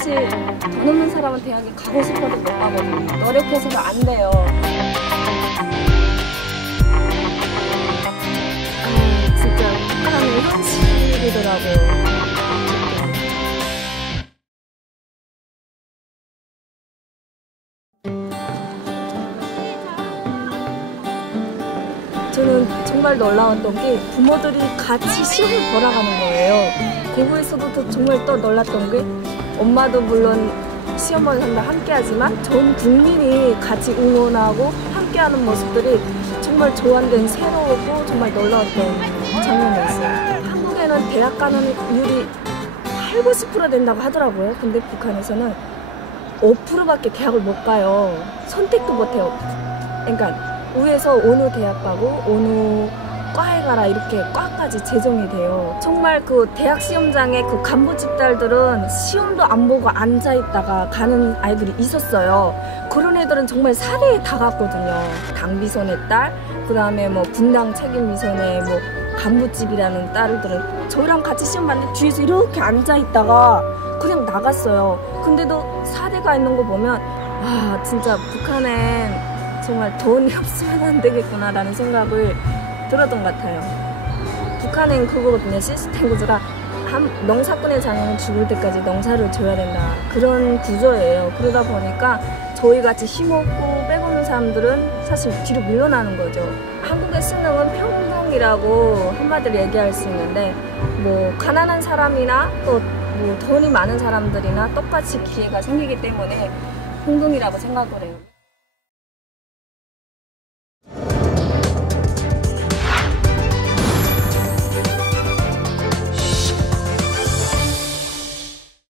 사실 돈 없는 사람은 대학에 가고 싶어도 못 가거든요. 노력해서도 안 돼요. 아, 진짜 북한은 현실이더라고요. 저는 정말 놀라웠던 게 부모들이 같이 시험을 보러 가는 거예요. 그거에서도 또 정말 또 놀랐던 게 엄마도 물론 시험을 한다 함께 하지만 전 국민이 같이 응원하고 함께 하는 모습들이 정말 조안된 새로웠고 정말 놀라웠던 장면이었어요. 한국에는 대학 가는 율이 8, 90% 된다고 하더라고요. 근데 북한에서는 5%밖에 대학을 못 가요. 선택도 못 해요. 그러니까 위에서 어느 대학 가고 어느 과에 가라 이렇게 과까지 제정이 돼요. 정말 그 대학 시험장에 그 간부 집 딸들은 시험도 안 보고 앉아 있다가 가는 아이들이 있었어요. 그런 애들은 정말 사대에 다 갔거든요. 당비선의 딸, 그 다음에 뭐 분당 책임비선의 뭐 간부집이라는 딸들은 저랑 같이 시험 봤는데 뒤에서 이렇게 앉아 있다가 그냥 나갔어요. 근데도 사대가 있는 거 보면 아 진짜 북한엔 정말 돈이 없으면 안 되겠구나라는 생각을 들었던 것 같아요. 북한은 그거거든요. 시스템 구조가 한 농사꾼의 자녀는 죽을 때까지 농사를 줘야 된다. 그런 구조예요. 그러다 보니까 저희 같이 힘없고 빼먹는 사람들은 사실 뒤로 밀려나는 거죠. 한국의 수능은 평등이라고 한마디로 얘기할 수 있는데 뭐 가난한 사람이나 또 뭐 돈이 많은 사람들이나 똑같이 기회가 생기기 때문에 평등이라고 생각을 해요.